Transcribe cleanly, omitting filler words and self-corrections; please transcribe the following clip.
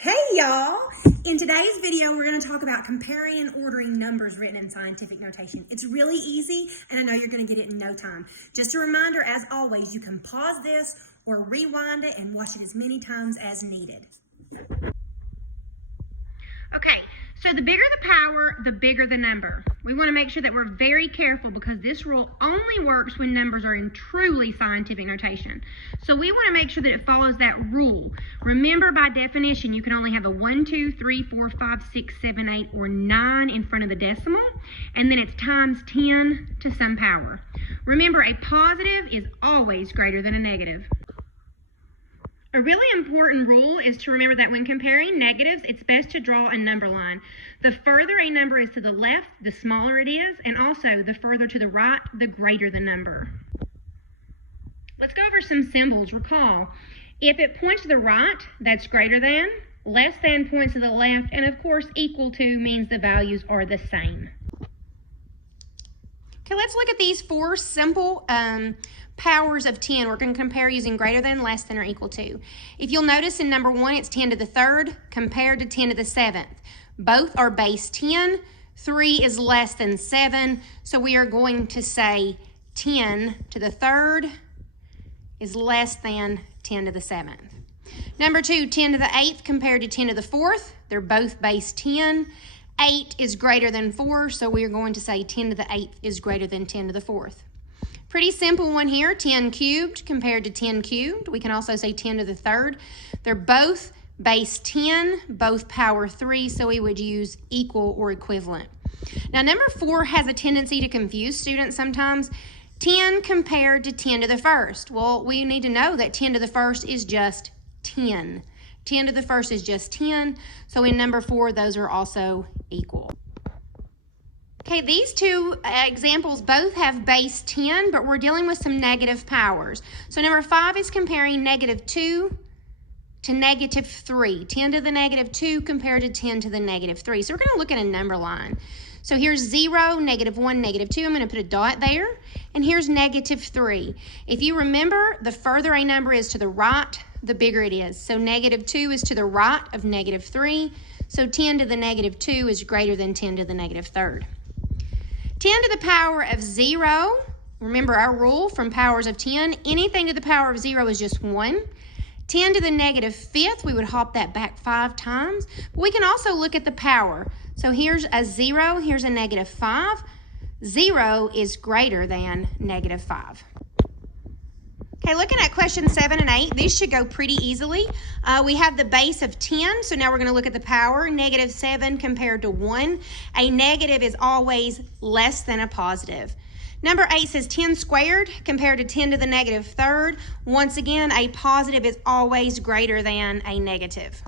Hey y'all! In today's video, we're going to talk about comparing and ordering numbers written in scientific notation. It's really easy, and I know you're going to get it in no time. Just a reminder, as always, you can pause this or rewind it and watch it as many times as needed. Okay, so the bigger the power, the bigger the number. We want to make sure that we're very careful because this rule only works when numbers are in truly scientific notation. So we want to make sure that it follows that rule. Remember, by definition, you can only have a 1, 2, 3, 4, 5, 6, 7, 8, or 9 in front of the decimal, and then it's times 10 to some power. Remember, a positive is always greater than a negative. A really important rule is to remember that when comparing negatives, it's best to draw a number line. The further a number is to the left, the smaller it is, and also the further to the right, the greater the number. Let's go over some symbols. Recall, if it points to the right, that's greater than, less than points to the left, and of course equal to means the values are the same. Okay, let's look at these four simple powers of 10. We're going to compare using greater than, less than, or equal to. If you'll notice in number 1, it's 10 to the 3rd compared to 10 to the 7th. Both are base 10. 3 is less than 7, so we are going to say 10 to the 3rd is less than 10 to the 7th. Number 2, 10 to the 8th compared to 10 to the 4th. They're both base 10. 8 is greater than 4, so we are going to say 10 to the 8th is greater than 10 to the 4th. Pretty simple one here, 10 cubed compared to 10 cubed. We can also say 10 to the 3rd. They're both base 10, both power 3, so we would use equal or equivalent. Now, number 4 has a tendency to confuse students sometimes. 10 compared to 10 to the 1st. Well, we need to know that 10 to the 1st is just 10. 10 to the 1st is just 10, so in number 4, those are also equal. Okay, these two examples both have base 10, but we're dealing with some negative powers. So number 5 is comparing negative 2 to negative 3. 10 to the negative 2 compared to 10 to the negative 3. So we're going to look at a number line. So here's 0, negative 1, negative 2. I'm going to put a dot there. And here's negative 3. If you remember, the further a number is to the right, the bigger it is. So negative 2 is to the right of negative 3. So 10 to the negative 2 is greater than 10 to the negative 3rd. 10 to the power of 0, remember our rule from powers of 10, anything to the power of 0 is just 1. 10 to the negative 5th, we would hop that back 5 times. But we can also look at the power. So here's a 0, here's a negative 5. 0 is greater than negative 5. Okay, looking at question 7 and 8, these should go pretty easily. We have the base of 10, so now we're going to look at the power. Negative 7 compared to 1. A negative is always less than a positive. Number 8 says 10 squared compared to 10 to the negative 3rd. Once again, a positive is always greater than a negative.